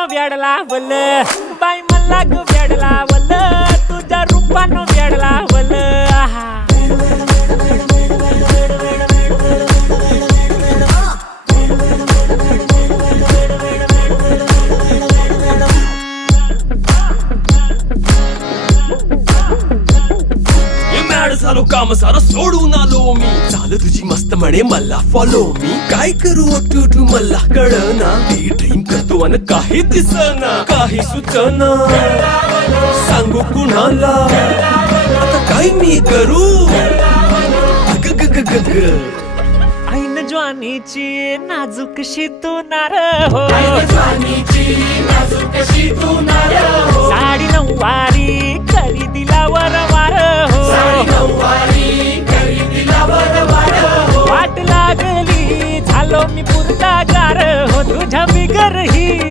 रूपानं वेड लावल बाई मला ग वेड लावल तुझ्या रूपानं वेड लावल झालो काम सारं सोडून आलो मी चाल तुझी मस्त म्हणे मला फॉलो मी काय करू टू मला कळना ती ड्रीम करतो अन काही दिसना काही सुचना सांगू कुणाला आता काय मी करू ऐन ज्वानीची नाजूकशी तू नार हो साडी नऊवारी करी दिला वरवार हो वाट लागली झालो मी पुरता गार हो तुझ्या बिगर ही